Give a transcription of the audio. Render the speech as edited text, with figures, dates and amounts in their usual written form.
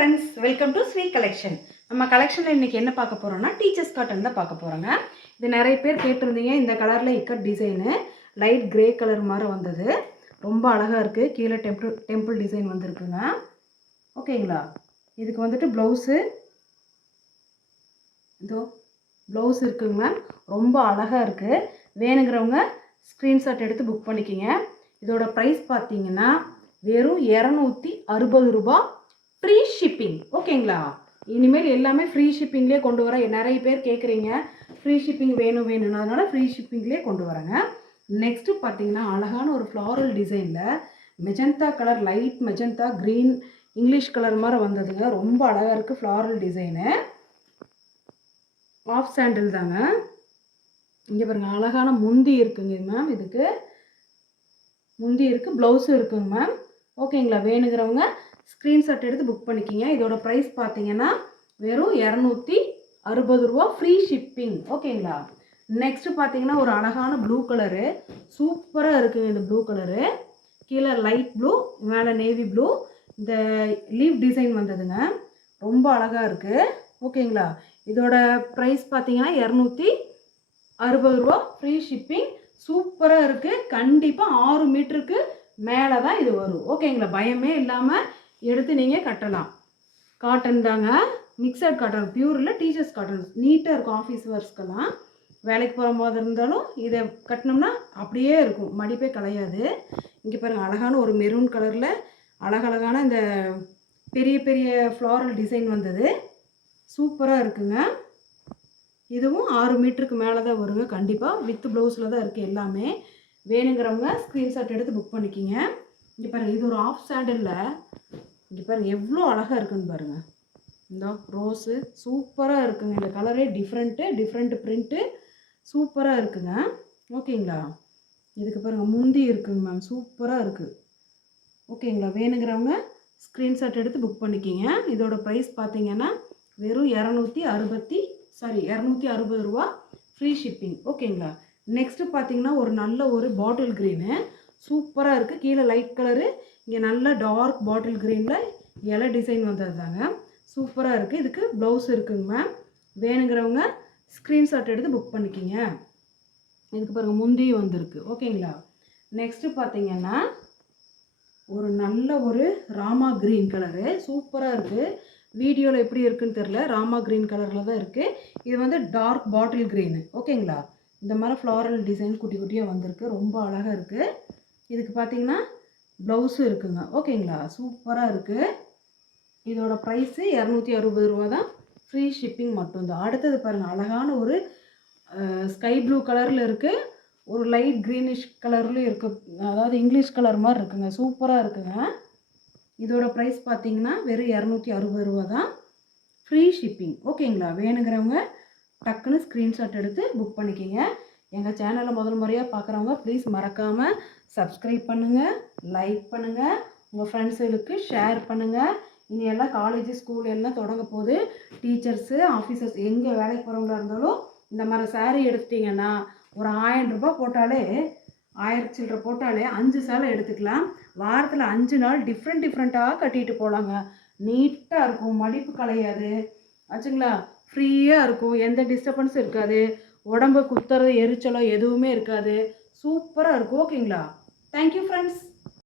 friends, welcome to Sweet Collection. நம்ம கலெக்ஷன்ல இன்னைக்கு என்ன பார்க்க போறோம்னா டீச்சர்ஸ் காட்டன் தான் பார்க்க போறோங்க. இது நிறைய பேர் கேட்டிருந்தீங்க. இந்த கலர்ல ikat design light grey colour மாதிரி வந்தது. ரொம்ப அழகா இருக்கு. கீழ டெம்பிள் டிசைன் வந்திருக்குங்க. ஓகேங்களா? இதுக்கு வந்துட்டு ப்ளவுஸ் இருக்குங்க மேம். ரொம்ப அழகா இருக்கு. வேணுங்கிறவங்க ஸ்கிரீன்ஷாட் எடுத்து புக் பண்ணிக்கிங்க. இதோட பிரைஸ் பார்த்தீங்கன்னா வெறும் 260 ரூபாய் ஃப்ரீ ஷிப்பிங். ஓகேங்களா? இனிமேல் எல்லாமே ஃப்ரீ ஷிப்பிங்லேயே கொண்டு வர நிறைய பேர் கேட்குறீங்க. ஃப்ரீ ஷிப்பிங் வேணும் அதனால் ஃப்ரீ ஷிப்பிங்லேயே கொண்டு வரேங்க. நெக்ஸ்ட்டு பார்த்தீங்கன்னா அழகான ஒரு ஃப்ளாரல் டிசைனில் magenta colour, light magenta green English colour மாதிரி வந்ததுங்க. ரொம்ப அழகாக இருக்குது ஃப்ளாரல் டிசைனு. ஆஃப் சாண்டில் தாங்க. இங்கே பாருங்கள், அழகான முந்தி இருக்குங்க மேம். இதுக்கு முந்தி இருக்குது, ப்ளவுஸும் இருக்குங்க மேம். ஓகேங்களா? வேணுங்கிறவங்க ஸ்க்ரீன்ஷாட் எடுத்து புக் பண்ணிக்கிங்க. இதோட ப்ரைஸ் பார்த்தீங்கன்னா வெறும் 260 ரூபா ஃப்ரீ ஷிப்பிங். ஓகேங்களா? நெக்ஸ்ட்டு பார்த்தீங்கன்னா ஒரு அழகான ப்ளூ கலரு, சூப்பராக இருக்குங்க. இந்த ப்ளூ கலரு கீழே லைட் ப்ளூ, மேலே நேவி ப்ளூ, இந்த லீவ் டிசைன் வந்ததுங்க. ரொம்ப அழகாக இருக்குது. ஓகேங்களா? இதோட ப்ரைஸ் பார்த்தீங்கன்னா 260 ரூபா ஃப்ரீ ஷிப்பிங். சூப்பராக இருக்குது. கண்டிப்பாக 6 மீட்டருக்கு மேலே தான் இது வரும். ஓகேங்களா? பயமே இல்லாமல் எடுத்து நீங்கள் கட்டலாம். காட்டன் தாங்க, மிக்சட் காட்டன், பியூர் இல்லை, டீச்சர்ஸ் காட்டன். நீட்டாக இருக்கும். ஆஃபீஸ் ஒர்க்ஸ்க்கெல்லாம் வேலைக்கு போகிற போது இருந்தாலும் இதை கட்டினோம்னா அப்படியே இருக்கும், மடிப்பே கலையாது. இங்கே பாருங்கள், அழகான ஒரு மெரூன் கலரில் அழகழகான இந்த பெரிய பெரிய ஃப்ளாரல் டிசைன் வந்தது. சூப்பராக இருக்குங்க. இதுவும் 6 மீட்டருக்கு மேலே தான் வருங்க. கண்டிப்பாக வித் ப்ளவுஸில் தான் இருக்குது எல்லாமே. வேணுங்கிறவங்க ஸ்க்ரீன்ஷாட் எடுத்து புக் பண்ணிக்கிங்க. இங்கே பாருங்கள், இது ஒரு ஆஃப் சாண்டிலில் இங்கே பாருங்கள் எவ்வளோ அழகாக இருக்குன்னு பாருங்கள். இந்த ரோஸு சூப்பராக இருக்குங்க. இந்த கலரே டிஃப்ரெண்ட் பிரிண்ட்டு சூப்பராக இருக்குங்க. ஓகேங்களா? இதுக்கு பாருங்கள் முந்தி இருக்குங்க மேம். சூப்பராக இருக்குது. ஓகேங்களா? வேணுங்கிறவங்க ஸ்க்ரீன்ஷாட் எடுத்து புக் பண்ணிக்கிங்க. இதோட ப்ரைஸ் பார்த்தீங்கன்னா வெறும் 260 ரூபா ஃப்ரீ ஷிப்பிங். ஓகேங்களா? நெக்ஸ்ட்டு பார்த்தீங்கன்னா ஒரு நல்ல ஒரு பாட்டில் க்ரீனு சூப்பராக இருக்குது. கீழே லைட் கலரு, இங்கே நல்ல டார்க் பாட்டில் க்ரீனில் இலை டிசைன் வந்தது தாங்க. சூப்பராக இருக்குது. இதுக்கு ப்ளவுஸ் இருக்குங்க மேம். வேணுங்கிறவங்க ஸ்க்ரீன்ஷாட் எடுத்து புக் பண்ணிக்கிங்க. இதுக்கு பாருங்கள் முந்தியும் வந்திருக்கு. ஓகேங்களா? நெக்ஸ்ட்டு பார்த்தீங்கன்னா ஒரு நல்ல ஒரு ராமா க்ரீன் கலரு சூப்பராக இருக்குது. வீடியோவில் எப்படி இருக்குன்னு தெரில, ராமா க்ரீன் கலரில் தான் இருக்குது. இது வந்து டார்க் பாட்டில் க்ரீனு. ஓகேங்களா? இந்த மாதிரி ஃப்ளாரல் டிசைன் குட்டி குட்டியாக வந்திருக்கு. ரொம்ப அழகாக இருக்குது. இதுக்கு பார்த்தீங்கன்னா ப்ளவுஸும் இருக்குங்க. ஓகேங்களா? சூப்பராக இருக்குது. இதோட ப்ரைஸு 260 ரூபா தான் ஃப்ரீ ஷிப்பிங் மட்டும்தான். அடுத்தது பாருங்கள், அழகான ஒரு ஸ்கை ப்ளூ கலரில் இருக்குது, ஒரு லைட் க்ரீனிஷ் கலர்லேயும் இருக்குது. அதாவது இங்கிலீஷ் கலர் மாதிரி இருக்குங்க. சூப்பராக இருக்குங்க. இதோட ப்ரைஸ் பார்த்தீங்கன்னா வெறும் 260 ரூபா தான் ஃப்ரீ ஷிப்பிங். ஓகேங்களா? வேணுங்கிறவங்க டக்குன்னு ஸ்க்ரீன்ஷாட் எடுத்து புக் பண்ணிக்கிங்க. எங்கள் சேனலை முதல் முறையாக பார்க்குறவங்க ப்ளீஸ் மறக்காமல் சப்ஸ்கிரைப் பண்ணுங்கள், லைக் பண்ணுங்கள், உங்கள் ஃப்ரெண்ட்ஸுகளுக்கு ஷேர் பண்ணுங்கள். இனி எல்லாம் காலேஜ் ஸ்கூல் எல்லாம் தொடங்க போகுது. டீச்சர்ஸு, ஆஃபீஸர்ஸ் எங்கே வேலைக்கு போகிறவங்களா இருந்தாலும் இந்த மாதிரி சாரீ எடுத்துட்டிங்கன்னா ஒரு 1000 ரூபாய் போட்டாலே, 1000 சில்லற போட்டாலே 5 சேலை எடுத்துக்கலாம். வாரத்தில் 5 நாள் டிஃப்ரெண்ட்டாக கட்டிட்டு போகலாங்க. நீட்டாக இருக்கும், மடிப்பு கலையாது ஆச்சுங்களா? ஃப்ரீயாக இருக்கும், எந்த டிஸ்டர்பன்ஸும் இருக்காது, உடம்பு குத்துறது எரிச்சலோ எதுவுமே இருக்காது. சூப்பராக இருக்கும். ஓகேங்களா? Thank you friends.